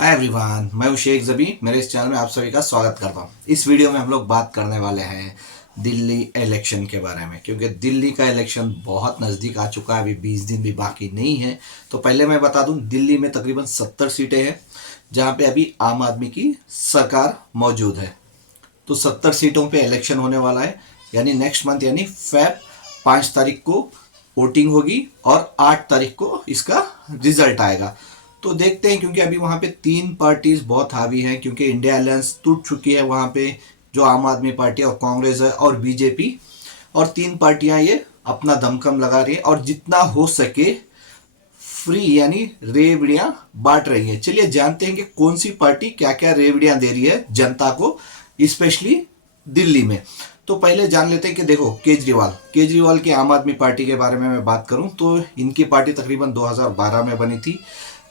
Hi everyone, मैं हूं शेख जबी। मेरे इस चैनल में आप सभी का स्वागत करता हूं। इस वीडियो में हम लोग बात करने वाले हैं दिल्ली इलेक्शन के बारे में, क्योंकि दिल्ली का इलेक्शन बहुत नज़दीक आ चुका है। अभी 20 दिन भी बाकी नहीं है। तो पहले मैं बता दूं, दिल्ली में तकरीबन 70 सीटें हैं जहां पे अभी आम आदमी की सरकार मौजूद है। तो 70 सीटों पे इलेक्शन होने वाला है, यानी नेक्स्ट मंथ यानी फेब 5 तारीख को वोटिंग होगी और 8 तारीख को इसका रिजल्ट आएगा। तो देखते हैं, क्योंकि अभी वहाँ पे 3 पार्टीज बहुत हावी हैं, क्योंकि इंडिया अलायंस टूट चुकी है वहाँ पे, जो आम आदमी पार्टी और कांग्रेस है और बीजेपी, और 3 पार्टियां ये अपना दमखम लगा रही है और जितना हो सके फ्री यानी रेवड़ियां बांट रही है। चलिए जानते हैं कि कौन सी पार्टी क्या क्या रेवड़ियां दे रही है जनता को, स्पेशली दिल्ली में। तो पहले जान लेते हैं कि देखो, केजरीवाल की आम आदमी पार्टी के बारे में मैं बात करूं तो इनकी पार्टी तकरीबन 2012 में बनी थी।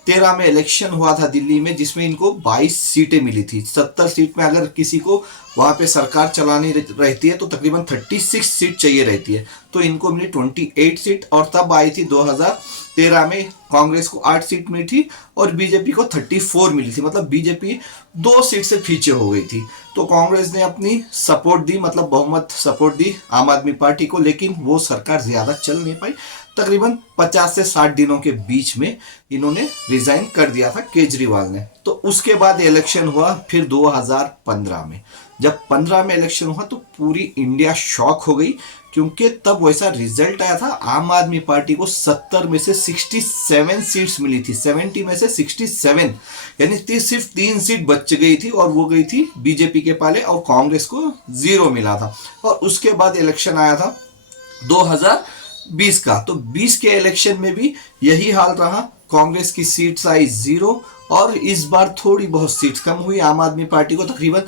13 में इलेक्शन हुआ था दिल्ली में, जिसमें इनको 22 सीटें मिली थी। 70 सीट में अगर किसी को वहां पे सरकार चलानी रहती है तो तकरीबन 36 सीट चाहिए रहती है। तो इनको मिली 28 सीट, और तब आई थी 2013 में कांग्रेस को 8 सीट मिली थी और बीजेपी को 34 मिली थी। मतलब बीजेपी 2 सीट से पीछे हो गई थी। तो कांग्रेस ने अपनी सपोर्ट दी, मतलब बहुमत सपोर्ट दी आम आदमी पार्टी को, लेकिन वो सरकार ज्यादा चल नहीं पाई। तकरीबन 50 से 60 दिनों के बीच में इन्होंने रिजाइन कर दिया था केजरीवाल ने। तो उसके बाद इलेक्शन हुआ फिर 2015 में। जब 15 में इलेक्शन हुआ तो पूरी इंडिया शॉक हो गई, क्योंकि तब वैसा रिजल्ट आया था, आम आदमी पार्टी को 70 में से 67 सीट्स मिली थी। 70 में से 67, यानी सिर्फ 3 सीट बच गई थी और वो गई थी बीजेपी के पाले, और कांग्रेस को 0 मिला था। और उसके बाद इलेक्शन आया था 2020 का। तो 20 के इलेक्शन में भी यही हाल रहा, कांग्रेस की सीट्स आई 0 और इस बार थोड़ी बहुत सीट्स कम हुई। आम आदमी पार्टी को तकरीबन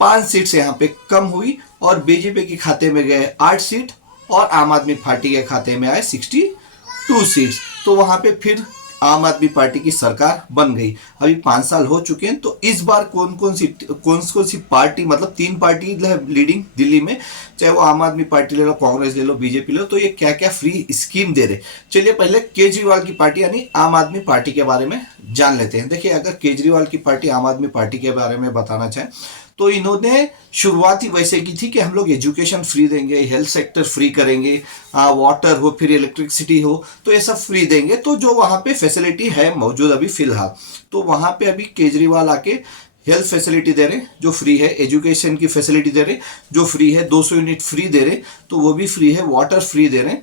5 सीट्स यहाँ पे कम हुई और बीजेपी के खाते में गए 8 सीट और आम आदमी पार्टी के खाते में आए 62 सीट्स। तो वहां पे फिर आम आदमी पार्टी की सरकार बन गई। अभी 5 साल हो चुके हैं। तो इस बार कौन कौन सी पार्टी, मतलब 3 पार्टी लीडिंग दिल्ली में, चाहे वो आम आदमी पार्टी ले लो, कांग्रेस ले लो, बीजेपी ले लो, तो ये क्या क्या फ्री स्कीम दे रहे। चलिए पहले केजरीवाल की पार्टी यानी आम आदमी पार्टी के बारे में जान लेते हैं। देखिए, अगर केजरीवाल की पार्टी आम आदमी पार्टी के बारे में बताना चाहें तो इन्होंने शुरुआत ही वैसे की थी कि हम लोग एजुकेशन फ्री देंगे, हेल्थ सेक्टर फ्री करेंगे, वाटर हो, फिर इलेक्ट्रिसिटी हो, तो ये सब फ्री देंगे। तो जो वहां पे फैसिलिटी है मौजूद अभी फिलहाल, तो वहां पे अभी केजरीवाल आके हेल्थ फैसिलिटी दे रहे जो फ्री है, एजुकेशन की फैसिलिटी दे रहे जो फ्री है, 200 यूनिट फ्री दे रहे तो वो भी फ्री है, वाटर फ्री दे रहे,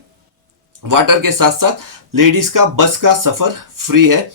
वाटर के साथ साथ लेडीज का बस का सफर फ्री है।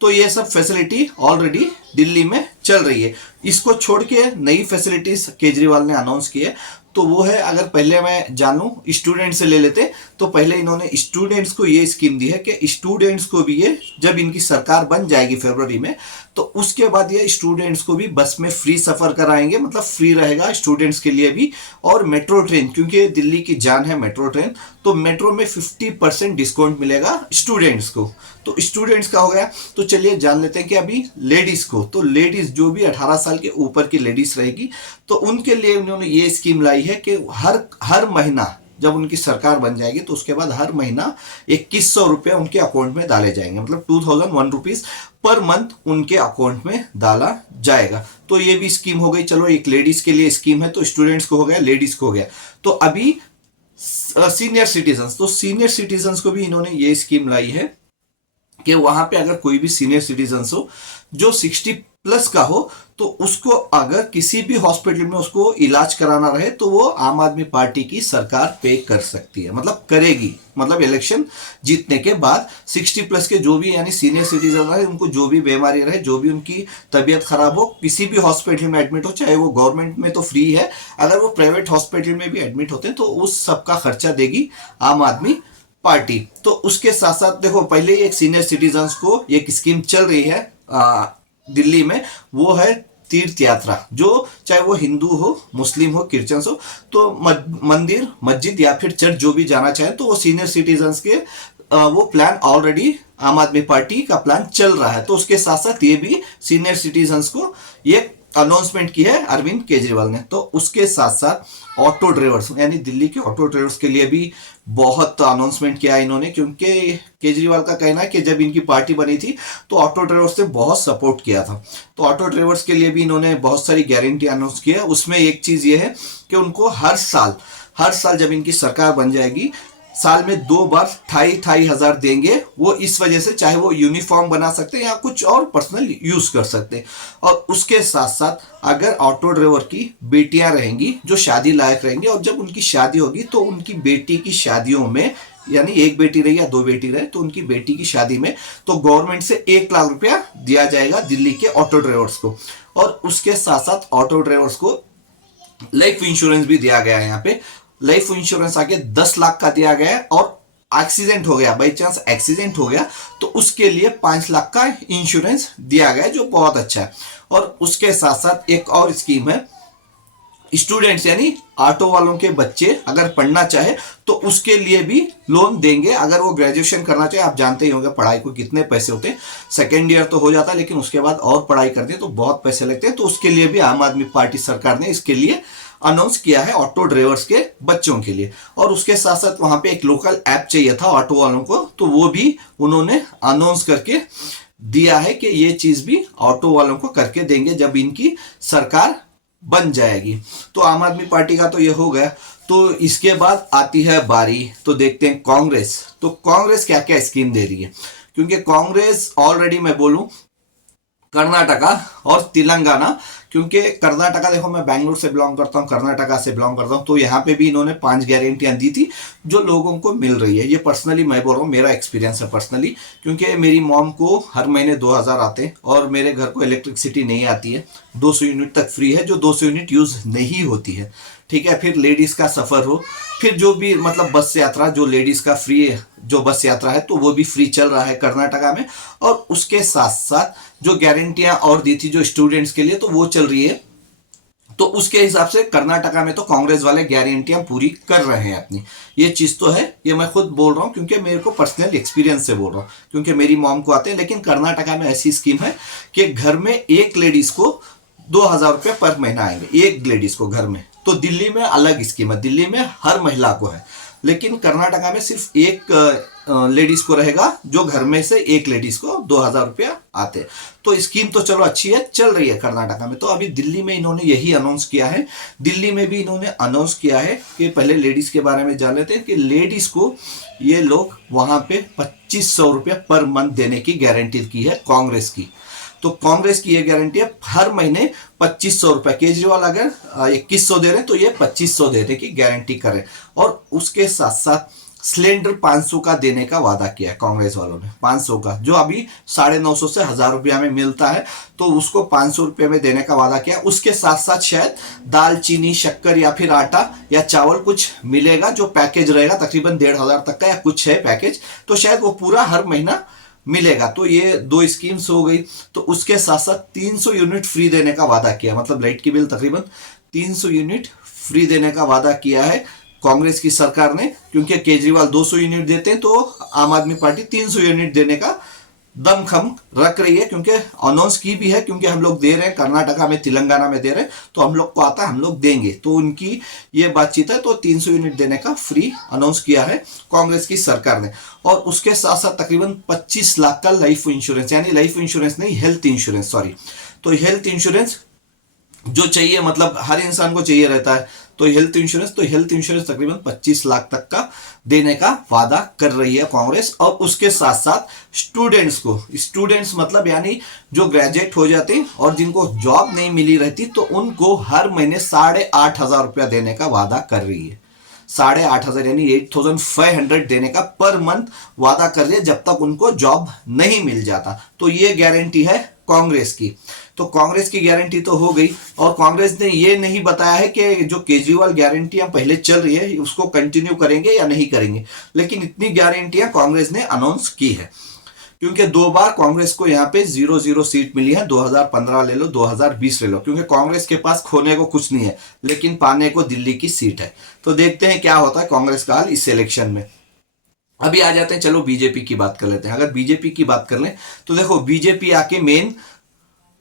तो ये सब फैसिलिटी ऑलरेडी दिल्ली में चल रही है। इसको छोड़ के नई फैसिलिटीज केजरीवाल ने अनाउंस की है, तो वो है, अगर पहले मैं जानूं स्टूडेंट से ले लेते, तो पहले इन्होंने स्टूडेंट्स को ये स्कीम दी है कि स्टूडेंट्स को भी ये, जब इनकी सरकार बन जाएगी फरवरी में, तो उसके बाद ये स्टूडेंट्स को भी बस में फ्री सफर कराएंगे, मतलब फ्री रहेगा स्टूडेंट्स के लिए भी। और मेट्रो ट्रेन, क्योंकि दिल्ली की जान है मेट्रो ट्रेन, तो मेट्रो में 50% डिस्काउंट मिलेगा स्टूडेंट्स को। तो स्टूडेंट्स का हो गया। तो चलिए जान लेते हैं कि अभी लेडीज को, तो लेडीज जो भी 18 साल के ऊपर की लेडीज रहेगी, तो उनके लिए उन्होंने ये स्कीम लाई है कि हर महीना, जब उनकी सरकार बन जाएगी तो उसके बाद हर महीना 2100 रुपये उनके अकाउंट में डाले जाएंगे, मतलब 2001 रुपीज पर मंथ उनके अकाउंट में डाला जाएगा। तो ये भी स्कीम हो गई। चलो, एक लेडीज के लिए स्कीम है, तो स्टूडेंट्स को हो गया, लेडीज को हो गया। तो अभी सीनियर सिटीजन, तो सीनियर सिटीजन को भी इन्होंने ये स्कीम लाई है कि वहां पे अगर कोई भी सीनियर सिटीजन हो जो 60 प्लस का हो, तो उसको अगर किसी भी हॉस्पिटल में उसको इलाज कराना रहे तो वो आम आदमी पार्टी की सरकार पे कर सकती है, मतलब करेगी। मतलब इलेक्शन जीतने के बाद 60 प्लस के जो भी यानी सीनियर सिटीजन रहे, उनको जो भी बीमारी रहे, जो भी उनकी तबीयत खराब हो, किसी भी हॉस्पिटल में एडमिट हो, चाहे वो गवर्नमेंट में तो फ्री है, अगर वो प्राइवेट हॉस्पिटल में भी एडमिट होते हैं तो उस सबका खर्चा देगी आम आदमी पार्टी। तो उसके साथ साथ देखो, पहले ही एक सीनियर सिटीजन को एक स्कीम चल रही है दिल्ली में, वो है तीर्थ यात्रा। जो चाहे वो हिंदू हो, मुस्लिम हो, क्रिश्चियन हो, तो मंदिर, मस्जिद या फिर चर्च जो भी जाना चाहे, तो वो सीनियर सिटीजन के वो प्लान ऑलरेडी आम आदमी पार्टी का प्लान चल रहा है। तो उसके साथ साथ ये भी सीनियर सिटीजन को ये अनाउंसमेंट की है अरविंद केजरीवाल ने। तो उसके साथ साथ ऑटो ड्राइवर्स यानी दिल्ली के ऑटो ड्राइवर्स के लिए भी बहुत अनाउंसमेंट किया इन्होंने, क्योंकि केजरीवाल का कहना है कि जब इनकी पार्टी बनी थी तो ऑटो ड्राइवर्स ने बहुत सपोर्ट किया था। तो ऑटो ड्राइवर्स के लिए भी इन्होंने बहुत सारी गारंटी अनाउंस किया। उसमें एक चीज ये है कि उनको हर साल जब इनकी सरकार बन जाएगी, साल में 2 बार 2,500 देंगे। वो इस वजह से चाहे वो यूनिफॉर्म बना सकते हैं या कुछ और पर्सनल यूज कर सकते हैं। और उसके साथ साथ अगर ऑटो ड्राइवर की बेटियां रहेंगी जो शादी लायक रहेंगी, और जब उनकी शादी होगी तो उनकी बेटी की शादियों में, यानी एक बेटी रही या 2 बेटी रहे, तो उनकी बेटी की शादी में तो गवर्नमेंट से 1 लाख रुपया दिया जाएगा दिल्ली के ऑटो ड्राइवर्स को। और उसके साथ साथ ऑटो ड्राइवर्स को लाइफ इंश्योरेंस भी दिया गया है। यहाँ पे लाइफ इंश्योरेंस आके 10 लाख का दिया गया है, और एक्सीडेंट हो गया, बाई चांस एक्सीडेंट हो गया तो उसके लिए 5 लाख का इंश्योरेंस दिया गया है, जो बहुत अच्छा है। और उसके साथ साथ एक और स्कीम है, स्टूडेंट्स यानी ऑटो वालों के बच्चे अगर पढ़ना चाहे तो उसके लिए भी लोन देंगे। अगर वो ग्रेजुएशन करना चाहे, आप जानते ही होंगे पढ़ाई को कितने पैसे होते हैं, सेकेंड ईयर तो हो जाता है लेकिन उसके बाद और पढ़ाई करते हैं तो बहुत पैसे लगते हैं। तो उसके लिए भी आम आदमी पार्टी सरकार ने इसके लिए अनाउंस किया है ऑटो ड्राइवर्स के बच्चों के लिए। और उसके साथ साथ वहां पे एक लोकल ऐप चाहिए था ऑटो वालों को, तो वो भी उन्होंने अनाउंस करके दिया है कि ये चीज भी ऑटो वालों को करके देंगे जब इनकी सरकार बन जाएगी। तो आम आदमी पार्टी का तो ये हो गया। तो इसके बाद आती है बारी, तो देखते हैं कांग्रेस। तो कांग्रेस क्या क्या स्कीम दे रही है, क्योंकि कांग्रेस ऑलरेडी मैं बोलूं कर्नाटका और तेलंगाना, क्योंकि कर्नाटका देखो मैं बैंगलोर से बिलोंग करता हूँ, कर्नाटका से बिलोंग करता हूँ, तो यहाँ पे भी इन्होंने 5 गारंटियां दी थी जो लोगों को मिल रही है। ये पर्सनली मैं बोल रहा हूँ, मेरा एक्सपीरियंस है पर्सनली, क्योंकि मेरी मॉम को हर महीने 2,000 आते हैं और मेरे घर को इलेक्ट्रिसिटी नहीं आती है। 200 यूनिट तक फ्री है, जो 200 यूनिट यूज नहीं होती है। ठीक है, फिर लेडीज का सफर हो, फिर जो भी मतलब बस यात्रा, जो लेडीज का फ्री है, जो बस यात्रा है तो वो भी फ्री चल रहा है कर्नाटका में। और उसके साथ साथ जो गारंटियां और दी थी जो स्टूडेंट्स के लिए, तो वो चल रही है। तो उसके हिसाब से कर्नाटका में तो कांग्रेस वाले गारंटियां पूरी कर रहे हैं अपनी। ये चीज तो है, ये मैं खुद बोल रहा हूं क्योंकि मेरे को पर्सनल एक्सपीरियंस से बोल रहा हूं, क्योंकि मेरी मॉम को आते हैं। लेकिन कर्नाटका में ऐसी स्कीम है कि घर में एक लेडीज को 2,000 रुपये पर महीना आएंगे, एक लेडीज को घर में। तो दिल्ली में अलग स्कीम है, दिल्ली में हर महिला को है, लेकिन कर्नाटका में सिर्फ एक लेडीज को रहेगा, जो घर में से एक लेडीज को 2,000 रुपया आते हैं। तो स्कीम तो चलो अच्छी है, चल रही है कर्नाटका में। तो अभी दिल्ली में इन्होंने यही अनाउंस किया है। दिल्ली में भी इन्होंने अनाउंस किया है कि पहले लेडीज के बारे में जान लेते हैं कि लेडीज को ये लोग वहां पे 2,500 रुपया पर मंथ देने की गारंटी की है कांग्रेस की। तो कांग्रेस की ये गारंटी है हर महीने 2,500 रुपए। केजरीवाल अगर 2,100 दे रहे हैं तो ये 2,500 देने की गारंटी करें। और उसके साथ साथ सिलेंडर 500 का देने का वादा किया है कांग्रेस वालों ने। 500 का, जो अभी 950 से 1,000 रुपया में मिलता है, तो उसको 500 रुपये में देने का वादा किया। उसके साथ साथ शायद दाल, चीनी, शक्कर या फिर आटा या चावल कुछ मिलेगा, जो पैकेज रहेगा तकरीबन 1,500 तक का या कुछ है पैकेज, तो शायद वो पूरा हर महीना मिलेगा। तो ये 2 स्कीम्स हो गई। तो उसके साथ साथ 300 यूनिट फ्री देने का वादा किया, मतलब लाइट की बिल तकरीबन 300 यूनिट फ्री देने का वादा किया है कांग्रेस की सरकार ने। क्योंकि केजरीवाल 200 यूनिट देते हैं, तो आम आदमी पार्टी 300 यूनिट देने का दमखम रख रही है, क्योंकि अनाउंस की भी है, क्योंकि हम लोग दे रहे हैं कर्नाटका में, तेलंगाना में दे रहे हैं, तो हम लोग को आता है, हम लोग देंगे। तो उनकी ये बातचीत है। तो 300 यूनिट देने का फ्री अनाउंस किया है कांग्रेस की सरकार ने। और उसके साथ साथ तकरीबन 25 लाख का लाइफ इंश्योरेंस, यानी लाइफ इंश्योरेंस नहीं, हेल्थ इंश्योरेंस, सॉरी। तो हेल्थ इंश्योरेंस जो चाहिए, मतलब हर इंसान को चाहिए रहता है, तो हेल्थ इंश्योरेंस तकरीबन 25 लाख तक का देने का वादा कर रही है कांग्रेस। और उसके साथ साथ स्टूडेंट्स मतलब यानी जो ग्रेजुएट हो जाते हैं और जिनको जॉब नहीं मिली रहती, तो उनको हर महीने 8,500 रुपया देने का वादा कर रही है। 8,500 यानी 8,500 देने का पर मंथ वादा कर रही है, जब तक उनको जॉब नहीं मिल जाता। तो ये गारंटी है कांग्रेस की। तो कांग्रेस की गारंटी तो हो गई। और कांग्रेस ने ये नहीं बताया है कि जो केजरीवाल गारंटियां पहले चल रही है उसको कंटिन्यू करेंगे या नहीं करेंगे, लेकिन इतनी गारंटियां कांग्रेस ने अनाउंस की है। क्योंकि 2 बार कांग्रेस को यहाँ पे 0-0 सीट मिली है, 2015 ले लो, 2020 ले लो, क्योंकि कांग्रेस के पास खोने को कुछ नहीं है, लेकिन पाने को दिल्ली की सीट है। तो देखते हैं क्या होता है कांग्रेस का हाल इस इलेक्शन में। अभी आ जाते हैं, चलो बीजेपी की बात कर लेते हैं। अगर बीजेपी की बात कर लें तो देखो, बीजेपी आके मेन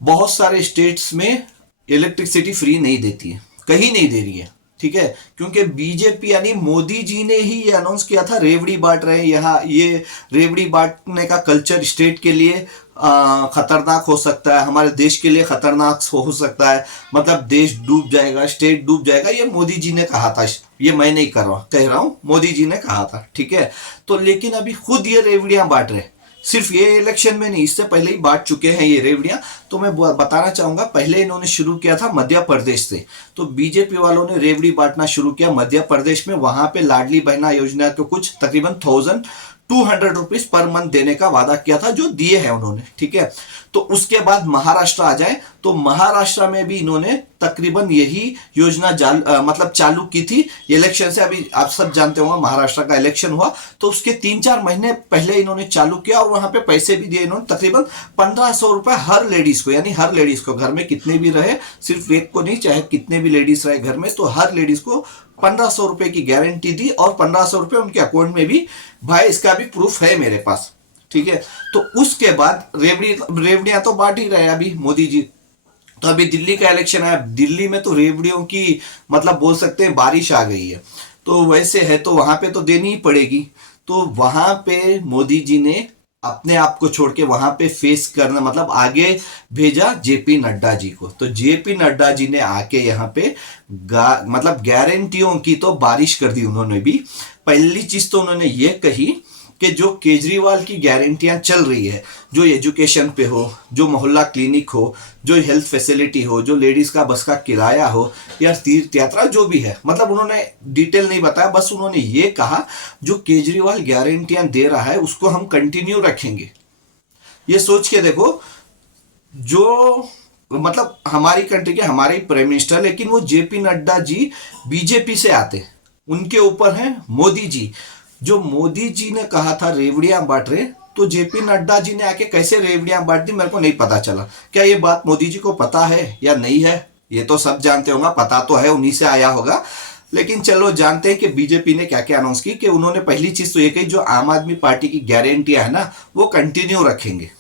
बहुत सारे स्टेट्स में इलेक्ट्रिसिटी फ्री नहीं देती है, कहीं नहीं दे रही है, ठीक है। क्योंकि बीजेपी यानी मोदी जी ने ही ये अनाउंस किया था रेवड़ी बांट रहे हैं यहाँ, ये रेवड़ी बांटने का कल्चर स्टेट के लिए खतरनाक हो सकता है, हमारे देश के लिए खतरनाक हो सकता है, मतलब देश डूब जाएगा, स्टेट डूब जाएगा, ये मोदी जी ने कहा था। ये मैं नहीं कह रहा हूँ, मोदी जी ने कहा था, ठीक है। तो लेकिन अभी खुद ये रेवड़ियां बांट रहे, सिर्फ ये इलेक्शन में नहीं, इससे पहले ही बांट चुके हैं ये रेवड़ियां। तो मैं बताना चाहूंगा, पहले इन्होंने शुरू किया था मध्य प्रदेश से, तो बीजेपी वालों ने रेवड़ी बांटना शुरू किया मध्य प्रदेश में। वहां पे लाडली बहना योजना को कुछ तकरीबन 1200 रुपीज पर मंथ देने का वादा किया था, जो दिए हैं उन्होंने, ठीक है। तो उसके बाद महाराष्ट्र आ जाए, तो महाराष्ट्र में भी इन्होंने तकरीबन यही योजना मतलब चालू की थी इलेक्शन से। अभी आप सब जानते होंगे महाराष्ट्र का इलेक्शन हुआ, तो उसके 3-4 महीने पहले इन्होंने चालू किया, और वहां पे पैसे भी दिए इन्होंने, तकरीबन 1500 रुपए हर लेडीज को, यानी हर लेडीज को, घर में कितने भी रहे, सिर्फ एक को नहीं, चाहे कितने भी लेडीज रहे घर में, तो हर लेडीज को 1500 रुपए की गारंटी दी, और 1500 रुपए उनके अकाउंट में भी, भाई इसका भी प्रूफ है मेरे पास, ठीक है। तो उसके बाद रेवड़ियां तो बांट ही रहे अभी मोदी जी। तो अभी दिल्ली का इलेक्शन आया, दिल्ली में तो रेवड़ियों की मतलब बोल सकते हैं बारिश आ गई है, तो वैसे है तो वहां पे तो देनी ही पड़ेगी। तो वहां पे मोदी जी ने अपने आप को छोड़ के वहां पे फेस करना, मतलब आगे भेजा जेपी नड्डा जी को। तो जेपी नड्डा जी ने आके यहाँ पे मतलब गारंटियों की तो बारिश कर दी उन्होंने भी। पहली चीज तो उन्होंने ये कही कि जो केजरीवाल की गारंटियां चल रही है, जो एजुकेशन पे हो, जो मोहल्ला क्लिनिक हो, जो हेल्थ फैसिलिटी हो, जो लेडीज का बस का किराया हो, या तीर्थ यात्रा जो भी है, मतलब उन्होंने डिटेल नहीं बताया, बस उन्होंने ये कहा जो केजरीवाल गारंटियां दे रहा है उसको हम कंटिन्यू रखेंगे। ये सोच के देखो, जो मतलब हमारी कंट्री के हमारे प्राइम मिनिस्टर, लेकिन वो जेपी नड्डा जी बीजेपी से आते, उनके ऊपर है मोदी जी। जो मोदी जी ने कहा था रेवड़ियां बांट रहे, तो जेपी नड्डा जी ने आके कैसे रेवड़ियां बांट दी, मेरे को नहीं पता चला। क्या ये बात मोदी जी को पता है या नहीं है, ये तो सब जानते होंगे, पता तो है, उन्हीं से आया होगा। लेकिन चलो जानते हैं कि बीजेपी ने क्या क्या अनाउंस की। कि उन्होंने पहली चीज तो ये कही, जो आम आदमी पार्टी की गारंटियां है ना, वो कंटिन्यू रखेंगे।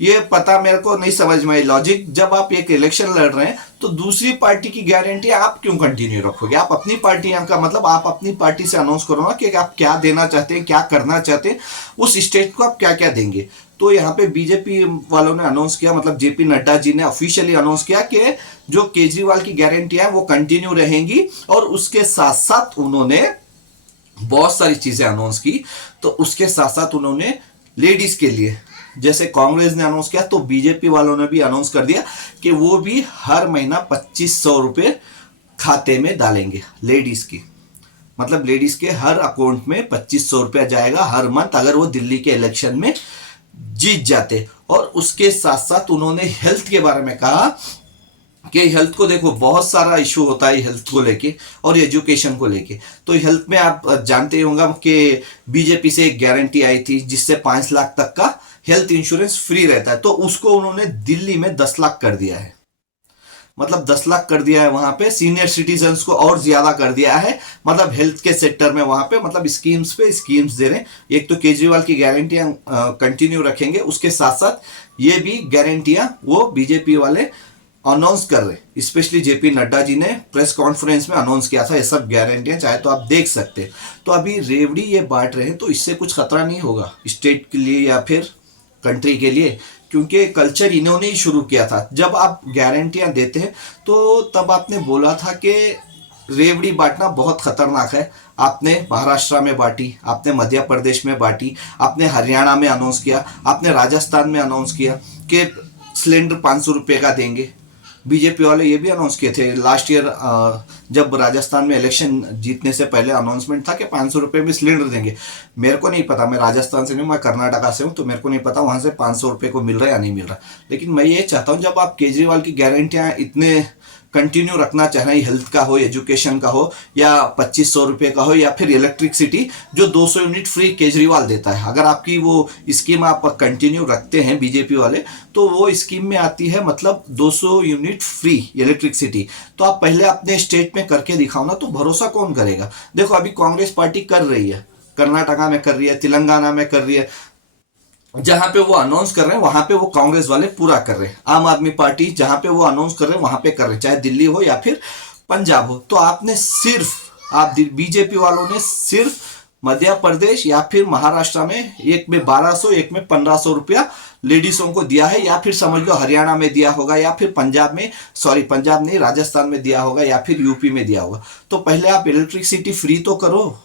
ये पता मेरे को नहीं समझ में आई लॉजिक। जब आप एक इलेक्शन लड़ रहे हैं तो दूसरी पार्टी की गारंटी आप क्यों कंटिन्यू रखोगे? आप अपनी पार्टी का मतलब आप अपनी पार्टी से अनाउंस करो ना कि आप क्या देना चाहते हैं, क्या करना चाहते हैं, उस स्टेट को आप क्या क्या देंगे। तो यहाँ पे बीजेपी वालों ने अनाउंस किया, मतलब जेपी नड्डा जी ने ऑफिशियली अनाउंस किया कि जो केजरीवाल की गारंटी है वो कंटिन्यू रहेंगी। और उसके साथ साथ उन्होंने बहुत सारी चीजें अनाउंस की। तो उसके साथ साथ उन्होंने लेडीज के लिए, जैसे कांग्रेस ने अनाउंस किया, तो बीजेपी वालों ने भी अनाउंस कर दिया कि वो भी हर महीना 2500 रुपए खाते में डालेंगे लेडीज की। मतलब लेडीज के हर अकाउंट में 2500 रुपया जाएगा हर मंथ, अगर वो दिल्ली के इलेक्शन में जीत जाते। और उसके साथ साथ उन्होंने हेल्थ के बारे में कहा कि हेल्थ को देखो, बहुत सारा इशू होता है हेल्थ को लेके और एजुकेशन को लेके। तो हेल्थ में आप जानते होंगे कि बीजेपी से एक गारंटी आई थी जिससे 5 लाख तक का हेल्थ इंश्योरेंस फ्री रहता है। तो उसको उन्होंने दिल्ली में 10 लाख कर दिया है, मतलब 10 लाख कर दिया है। वहां पे सीनियर सिटीजन्स को और ज्यादा कर दिया है, मतलब हेल्थ के सेक्टर में वहां पे मतलब स्कीम्स पे स्कीम्स दे रहे हैं। एक तो केजरीवाल की गारंटियां कंटिन्यू रखेंगे, उसके साथ साथ ये भी गारंटियां वो बीजेपी वाले अनाउंस कर रहे। स्पेशली जेपी नड्डा जी ने प्रेस कॉन्फ्रेंस में अनाउंस किया था ये सब गारंटियां, चाहे तो आप देख सकते हैं। तो अभी रेवड़ी ये बांट रहे हैं, तो इससे कुछ खतरा नहीं होगा स्टेट के लिए या फिर कंट्री के लिए, क्योंकि कल्चर इन्होंने ही शुरू किया था। जब आप गारंटियां देते हैं तो तब आपने बोला था कि रेवड़ी बांटना बहुत खतरनाक है। आपने महाराष्ट्र में बांटी, आपने मध्य प्रदेश में बांटी, आपने हरियाणा में अनाउंस किया, आपने राजस्थान में अनाउंस किया कि सिलेंडर 500 रुपये का देंगे। बीजेपी वाले ये भी अनाउंस किए थे लास्ट ईयर, जब राजस्थान में इलेक्शन जीतने से पहले अनाउंसमेंट था कि 500 रुपये में सिलेंडर देंगे। मेरे को नहीं पता, मैं राजस्थान से नहीं, मैं कर्नाटका से हूँ, तो मेरे को नहीं पता वहाँ से 500 रुपये को मिल रहा है या नहीं मिल रहा। लेकिन मैं ये चाहता हूँ, जब आप केजरीवाल की गारंटियाँ इतने कंटिन्यू रखना चाह रहे हैं, हेल्थ का हो, एजुकेशन का हो, या 2500 रुपये का हो, या फिर इलेक्ट्रिसिटी जो 200 यूनिट फ्री केजरीवाल देता है, अगर आपकी वो स्कीम आप कंटिन्यू रखते हैं बीजेपी वाले, तो वो स्कीम में आती है मतलब 200 यूनिट फ्री इलेक्ट्रिसिटी। तो आप पहले अपने स्टेट में करके दिखाओ ना, तो भरोसा कौन करेगा? देखो अभी कांग्रेस पार्टी कर रही है, कर्नाटका में कर रही है, तेलंगाना में कर रही है, जहां पे वो अनाउंस कर रहे हैं वहां पे वो कांग्रेस वाले पूरा कर रहे हैं। आम आदमी पार्टी जहां पे वो अनाउंस कर रहे हैं वहां पे कर रहे हैं, चाहे दिल्ली हो या फिर पंजाब हो। तो आपने सिर्फ आप बीजेपी वालों ने सिर्फ मध्य प्रदेश या फिर महाराष्ट्र में एक में 1200 एक में 1500 रुपया लेडीजों को दिया है, या फिर समझ लो हरियाणा में दिया होगा, या फिर पंजाब में, सॉरी पंजाब नहीं, राजस्थान में दिया होगा, या फिर यूपी में दिया होगा। तो पहले आप इलेक्ट्रिसिटी फ्री तो करो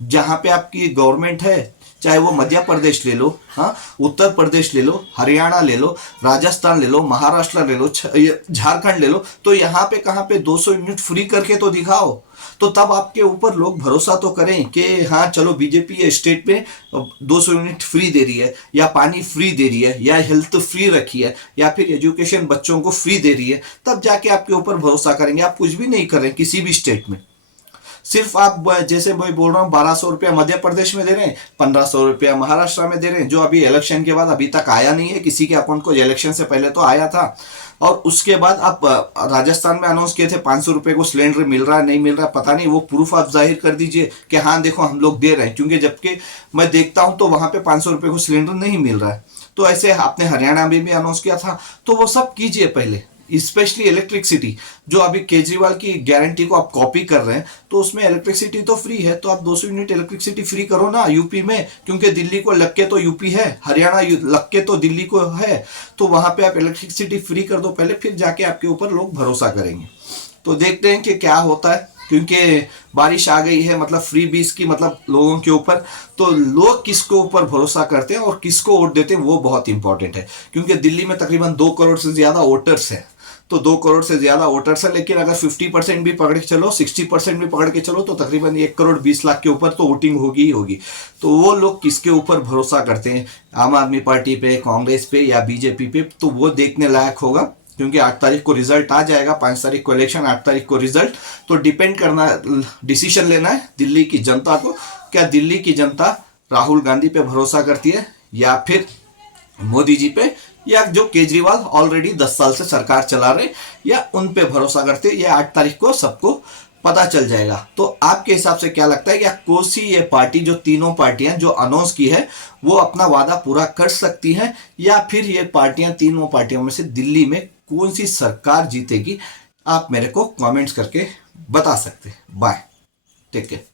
जहां पे आपकी गवर्नमेंट है, चाहे वो मध्य प्रदेश ले लो, हाँ, उत्तर प्रदेश ले लो, हरियाणा ले लो, राजस्थान ले लो, महाराष्ट्र ले लो, झारखंड ले लो। तो यहाँ पे कहाँ पे 200 यूनिट फ्री करके तो दिखाओ, तो तब आपके ऊपर लोग भरोसा तो करें कि हाँ चलो बीजेपी स्टेट में 200 यूनिट फ्री दे रही है, या पानी फ्री दे रही है, या हेल्थ फ्री रखी है, या फिर एजुकेशन बच्चों को फ्री दे रही है। तब जाके आपके ऊपर भरोसा करेंगे। आप कुछ भी नहीं कर रहे किसी भी स्टेट में, सिर्फ आप जैसे मैं बोल रहा हूँ 1200 रुपया मध्य प्रदेश में दे रहे हैं, 1500 रुपया महाराष्ट्र में दे रहे हैं, जो अभी इलेक्शन के बाद अभी तक आया नहीं है किसी के अकाउंट को। इलेक्शन से पहले तो आया था, और उसके बाद आप राजस्थान में अनाउंस किए थे 500 रुपये को सिलेंडर मिल रहा है नहीं मिल रहा है पता नहीं, वो प्रूफ आप जाहिर कर दीजिए कि हाँ देखो हम लोग दे रहे हैं, क्योंकि जबकि मैं देखता हूँ तो वहां पे 500 रुपये को सिलेंडर नहीं मिल रहा है। तो ऐसे आपने हरियाणा में भी अनाउंस किया था, तो वो सब कीजिए पहले। स्पेशली इलेक्ट्रिसिटी, जो अभी केजरीवाल की गारंटी को आप कॉपी कर रहे हैं, तो उसमें इलेक्ट्रिसिटी तो फ्री है, तो आप 200 यूनिट इलेक्ट्रिसिटी फ्री करो ना यूपी में, क्योंकि दिल्ली को लग के तो यूपी है, हरियाणा लग के तो दिल्ली को है। तो वहां पे आप इलेक्ट्रिसिटी फ्री कर दो पहले, फिर जाके आपके ऊपर लोग भरोसा करेंगे। तो देखते हैं कि क्या होता है, क्योंकि बारिश आ गई है, मतलब फ्री बीस की, मतलब लोगों के ऊपर। तो लोग किसको ऊपर भरोसा करते हैं और किसको वोट देते हैं वो बहुत इंपॉर्टेंट है, क्योंकि दिल्ली में तकरीबन 2 करोड़ से ज्यादा वोटर्स हैं। तो 2 करोड़ से ज्यादा वोटर्स है, लेकिन अगर 50% भी पकड़ के चलो, 60% भी पकड़ के चलो, तो तकरीबन 1 करोड़ 20 लाख के ऊपर तो वोटिंग होगी ही होगी। तो वो लोग किसके ऊपर भरोसा करते हैं, आम आदमी पार्टी पे, कांग्रेस पे या बीजेपी पे, तो वो देखने लायक होगा। क्योंकि 8 तारीख को रिजल्ट आ जाएगा, 5 तारीख को इलेक्शन, 8 तारीख को रिजल्ट। तो डिपेंड करना, डिसीजन लेना है दिल्ली की जनता को। क्या दिल्ली की जनता राहुल गांधी पे भरोसा करती है, या फिर मोदी जी पे, या जो केजरीवाल ऑलरेडी 10 साल से सरकार चला रहे, या उन पे भरोसा करते हैं। ये 8 तारीख को सबको पता चल जाएगा। तो आपके हिसाब से क्या लगता है कि कौन सी ये पार्टी, जो तीनों पार्टियां जो अनाउंस की है, वो अपना वादा पूरा कर सकती हैं, या फिर ये पार्टियां, तीनों पार्टियों में से दिल्ली में कौन सी सरकार जीतेगी? आप मेरे को कमेंट्स करके बता सकते हैं। Bye, take care.